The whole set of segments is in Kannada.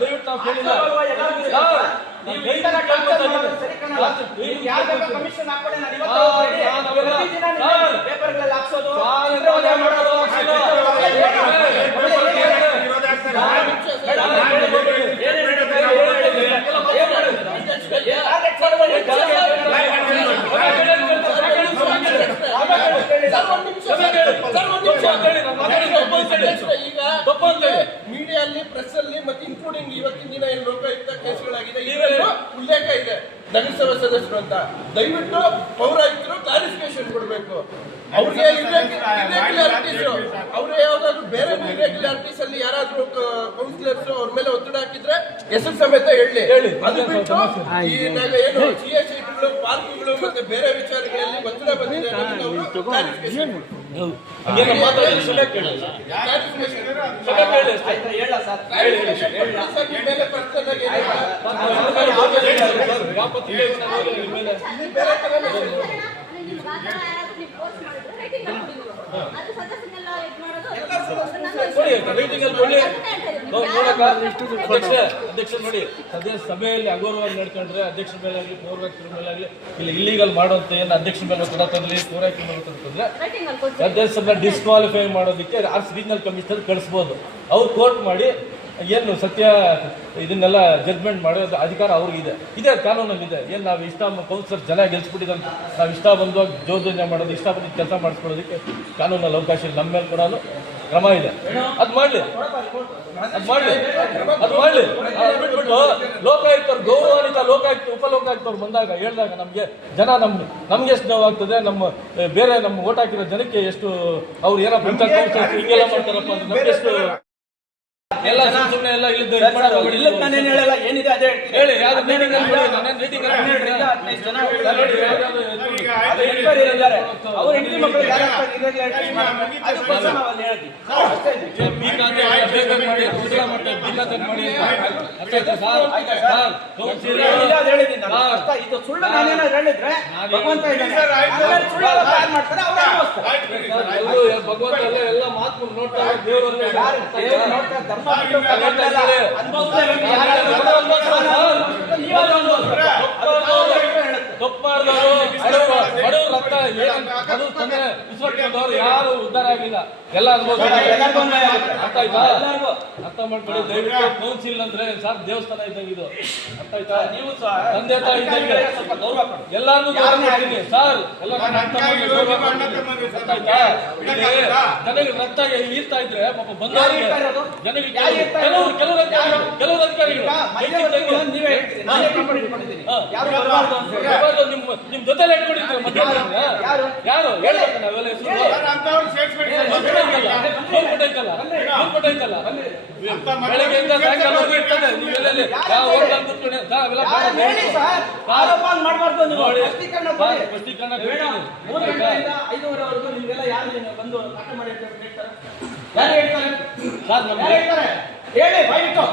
ದಯವಿಟ್ಟು ನಾವು ಕೇಳಿಲ್ಲ. ಸರ್, ನೀವು ಈ ತರ ದಯವಿಟ್ಟು ಟಾರ್ಚರ್ ಕೇಳ್ಕೊತಾ ಹೇಳಿ. ಮೀಡಿಯಲ್ಲಿ ಪ್ರೆಸ್ ಅಲ್ಲಿ ಮತ್ತೆ ಇನ್ಕ್ಲೂಡಿಂಗ್ ಇವತ್ತಿನ ದಿನ ಏನು ಲೋಕಾಯುಕ್ತ ಕೇಸ್ಗಳಾಗಿದೆ ಇದರಲ್ಲೂ ಉಲ್ಲೇಖ ಇದೆ ನಗರಸಭಾ ಸದಸ್ಯರು ಅಂತ. ದಯವಿಟ್ಟು ಪೌರಾಯುಕ್ತರು ಕ್ಲಾರಿಫಿಕೇಶನ್ ಕೊಡಬೇಕು. ಅವ್ರಿಗೆ ಇರ್ರೆಗ್ಯುಲಾರಿಟೀಸ್ ಅವ್ರು ಯಾವ್ದಾದ್ರು ಬೇರೆ ಇರ್ರೆಗ್ಯುಲಾರಿಟೀಸ್ ಅಲ್ಲಿ ಯಾರಾದ್ರೂ ಕೌನ್ಸಿಲರ್ಸ್ ಅವ್ರ ಮೇಲೆ ಒತ್ತಡ ಹೆಸರು ಸಮೇತ ಹೇಳಿ ಹೇಳಿ. ಅದು ಬಿಟ್ಟು ಈ ನಾಗ ಏನು ಸಿ ಎಸ್ ಐಗಳು ಪಾರ್ಕ್ಗಳು ಮತ್ತೆ ಬೇರೆ ವಿಚಾರಗಳಲ್ಲಿ ಒತ್ತಡ ಬಂದಿದೆ ಬೇರೆ ತರನೇ ಅಧ್ಯಕ್ಷ ಅಧ್ಯಕ್ಷ ನೋಡಿ. ಸದ್ಯ ಸಭೆಯಲ್ಲಿ ಅಗೌರವಾಗಿ ನಡ್ಕೊಂಡ್ರೆ ಅಧ್ಯಕ್ಷ ಮೇಲೆ ಆಗಲಿ ಪೌರವ್ಯಕ್ತರ ಮೇಲೆ ಆಗಲಿ ಇಲ್ಲಿ ಇಲ್ಲಿಗಲ್ ಮಾಡುವಂತ ಏನು ಅಧ್ಯಕ್ಷರ ಮೇಲೆ ಒತ್ತಡ ತಂದ್ರಿ ಪೂರೈಕೆ ಮೇಲೆ ತಂದ್ರೆ. ಸದಸ್ಯರನ್ನ ಡಿಸ್ಕ್ವಾಲಿಫೈ ಮಾಡೋದಕ್ಕೆ ಆರ್ಸ್ ರೀಜನಲ್ ಕಮಿಷನರ್ ಕಳಿಸ್ಬೋದು. ಅವ್ರು ಕೋರ್ಟ್ ಮಾಡಿ ಏನು ಸತ್ಯ ಇದನ್ನೆಲ್ಲ ಜಡ್ಜ್ಮೆಂಟ್ ಮಾಡೋದು ಅಧಿಕಾರ ಅವ್ರಿಗಿದೆ ಇದೆ. ಕಾನೂನಲ್ಲಿ ಇದೆ. ಏನು ನಾವು ಇಷ್ಟ ಕೌನ್ಸಿಲರ್ ಜನ ಗೆಲ್ಸ್ಬಿಟ್ಟಿದಂತ ನಾವು ಇಷ್ಟ ಬಂದು ಜೋಜನೆ ಮಾಡೋದು, ಇಷ್ಟ ಬಂದು ಕೆಲಸ ಮಾಡಿಸ್ಕೊಳ್ಳೋದಕ್ಕೆ ಕಾನೂನಲ್ಲಿ ಅವಕಾಶ ಇಲ್ಲ. ನಮ್ಮ ಮೇಲೆ ಕೂಡ ಕ್ರಮ ಇದೆ ಅದು ಮಾಡ್ಲಿ. ಅದು ಮಾಡ್ಲಿ. ಅದು ಮಾಡಲಿ. ಅದು ಬಿಟ್ಬಿಟ್ಟು ಲೋಕಾಯುಕ್ತರು ಗೌರವಾನ್ವಿತ ಲೋಕಾಯುಕ್ತ ಉಪಲೋಕಾಯುಕ್ತವ್ರು ಬಂದಾಗ ಹೇಳಿದಾಗ ನಮಗೆ ಜನ ನಮ್ ನಮ್ಗೆ ಎಷ್ಟು ನೋವಾಗ್ತದೆ ನಮ್ಮ ಬೇರೆ ನಮ್ಮ ಓಟ್ ಹಾಕಿರೋ ಜನಕ್ಕೆ ಎಷ್ಟು ಅವ್ರು ಏನೋ ಹಿಂಗೆಲ್ಲ ಮಾಡ್ತಾರಪ್ಪ ಅಂತ ನಮ್ಗೆ ಎಷ್ಟು ಎಲ್ಲ ಸುಮ್ಮನೆ ಎಲ್ಲ ಇಲ್ಲದ ಇಲ್ಲ ನಾನೇನು ಹೇಳಲ್ಲ, ಏನಿದೆ ಅದೇ. ಹೇಳಿ ಯಾವ್ದು ಮೀಟಿಂಗ್ ಅಲ್ಲಿ ಮೀಟಿಂಗ್ ಹದಿನೈದು ಜನ ಹೇಳಿ ಯಾವ್ದಾದ್ರು ಅದು enquiry ಇದ್ದಾರೆ. ಅವ್ರ ಹೆಂಡತಿ ಮಕ್ಕಳು ಯಾರು irregularities ಮಾಡ್ತಾರೆ, ಅದಕ್ಕೋಸ್ಕರ ನಾವು ಅಲ್ಲಿ ಹೇಳ್ತೀವಿ. ಅಷ್ಟೇ ಇದು. ಸುಳ್ಳು ನಾನೇನಾದ್ರು ಹೇಳಿದ್ರೆ ಭಗವಂತ ಮಾಡ್ತಾರೆ? ಅವ್ರು ಭಗವಂತ ಎಲ್ಲ ಮಾತು ಯಾರು ದೇವ್ರು ನೋಡ್ತಾರೆ, ಧರ್ಮ ತಪ್ಪು ಮಾಡಿದವರು ಬಡವರು ಬಡವ್ರ ರಕ್ತ ಏನು ಅದು ತೊಂದರೆ ಯಾರು ಉದ್ಧಾರ ಆಗಿಲ್ಲ ಎಲ್ಲ. ಅರ್ಥ ಆಯ್ತಾ. ಅರ್ಥ ಮಾಡ್ಕೊಳ್ಳಿ ದಯವಿಟ್ಟು ಕೌನ್ಸಿಲ್ ಅಂದ್ರೆ ಸರ್ ದೇವಸ್ಥಾನ ಇದ್ದಂಗೆ ಇದು. ಅರ್ಥ ಆಯ್ತಾ? ನೀವು ತಂದೆ ತಾಯಿ ಇದ್ದಂಗೆ. ಎಲ್ಲಾರು. ಸರ್ ಎಲ್ಲ. ಅರ್ಥ ಆಯ್ತಾ? ರಕ್ತ ಈರ್ತಾ ಇದ್ರೆ ಪಾಪ ಬಂದವರಿಗೆ ಕೆಲವು? ಜನರಿಗೆ ಈರ್ತಾ ಕೆಲವರು ಕೆಲವರು ಅಧಿಕಾರಿಗಳು ನೀವೇ ನಿಮ್ ಜೊತೆ ಜೊತೆಲೆ ಮಧ್ಯಾಹ್ನ ಯಾರು? ಹೇಳ್ಬೇಕು ನಾವೆಲ್ಲ. ಕೊಟ್ಟೈತಲ್ಲ ಬೆಳಗ್ಗೆಯಿಂದ ಸಾಯಂಕಾಲವರೆಗೂ ಇರ್ತದೆ ನೀವೆಲ್ಲ ಯಾವ ಹೋಟೆಲ್ ಕೂತ್ಕೊಂಡು ಆರೋಪ ಮಾಡ್ಬಾರ್ದು ನೋಡಿ. ಸ್ಪಷ್ಟೀಕರಣ ಐದೂವರೆವರೆಗೂ ನೀವೆಲ್ಲ ಯಾರು ಬಂದು ಮಾಡಿ ಹೇಳ್ತಾರೆ? ಹೇಳ್ತಾರೆ? ಸರ್, ನಮ್ಗೆ- ಹೇಳ್ತಾರೆ? ಹೇಳಿ ಸರ್,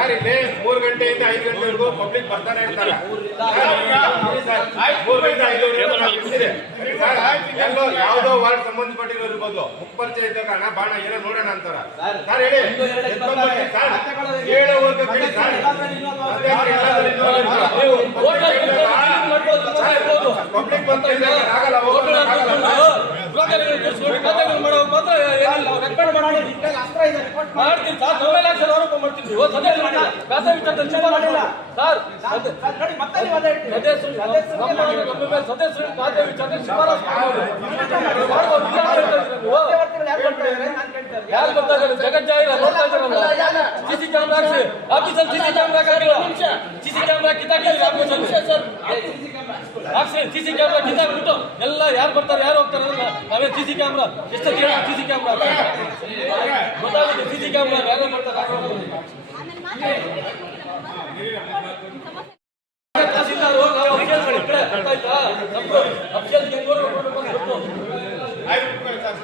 ಸರ್, ಮೂರು ಇಲ್ಲಿ ಗಂಟೆಯಿಂದ ಐದು ಗಂಟೆವರೆಗೂ ಪಬ್ಲಿಕ್ ಬರ್ತಾನೆ ಇರ್ತಾರೆ. ಎಲ್ಲೋ ಯಾವುದೋ ವಾರ್ಡ್ ಸಂಬಂಧಪಟ್ಟಿರೋರು ಇರ್ಬೋದು ಇದ್ದಾಗ ಅಣ್ಣ ಬಾಣ ಏನೋ ನೋಡೋಣ ಅಂತಾರ. ಸರ್ ಹೇಳಿ. ಪಬ್ಲಿಕ್ ಬಂದ್ರೆ ಆಗಲ್ಲ ಮಾಡಿ ಅಸ್ತ್ರ ಇದೆ ರಿಪೋರ್ಟ್ ಮಾಡ್ತೀನಿ. ಸರ್ ಯಾಕೆ ಸರ್ ಆರೋಪ ಮಾಡ್ತೀನಿ. ನೀವು ಸದಸ್ಯರು ಖಾತೆ ವಿಚಾರದಲ್ಲಿ ಚರ್ಚೆ ಮಾಡಿಲ್ಲ ಸರ್ ನೋಡಿ ಮತ್ತೆ ನೀವು ಅದೇ ಸದಸ್ಯರು ನಮ್ಮ ಮೇಲೆ ಸದಸ್ಯರು ಖಾತೆ ವಿಚಾರ ಶಿಫಾರಸು ಮಾಡ್ಬೋದು. ನೀವು? ಯಾರು ಬರ್ತಾ ಇದ್ದಾರೆ ನಾನು ಕೇಳ್ತಾ ಇದ್ದೀನಿ ಯಾರು ಬರ್ತಾ ಇದ್ದಾರೆ ಜಗತ್ ಜಾಹಿರ ನೋಡ್ತಾ ಇದ್ದಾರಲ್ಲ ಸಿಸಿ ಕ್ಯಾಮ್ರಾ ಹಾಕ್ಸಿ. ಆಫೀಸಲ್ಲಿ ಸಿಸಿ ಕ್ಯಾಮ್ರಾ ಹಾಕಿಲ್ಲ ಸಿಸಿ ಕ್ಯಾಮ್ರಾ ಕಿತ್ತಾಕಿಲ್ಲ ಆಫೀಸಲ್ಲಿ. ಹಾಕ್ಸಿ. ಸಿಸಿ ಕ್ಯಾಮ್ರಾ ಕಿತ್ತಾಕ್ಬಿಟ್ಟು ಎಲ್ಲ ಯಾರು ಬರ್ತಾರೆ ಯಾರು ಹೋಗ್ತಾರೆ ಅಂತ ನಾವೇ ಸಿಸಿ ಕ್ಯಾಮ್ರಾ. ಎಷ್ಟು ಸಿಸಿ ಕ್ಯಾಮ್ರಾ ಗೊತ್ತಾಗುತ್ತೆ ಸಿಸಿ ಕ್ಯಾಮ್ರಾ ಯಾರು ಬರ್ತಾರೆ ತಹಸೀಲ್ದಾರ್ ನಾವು ಕಡೆ ಆಯ್ತಾ ನಮ್ದು ಅಫಿಷಿಯಲ್ಸ್ ಐವತ್ತು ರೂಪಾಯಿ ಸರ್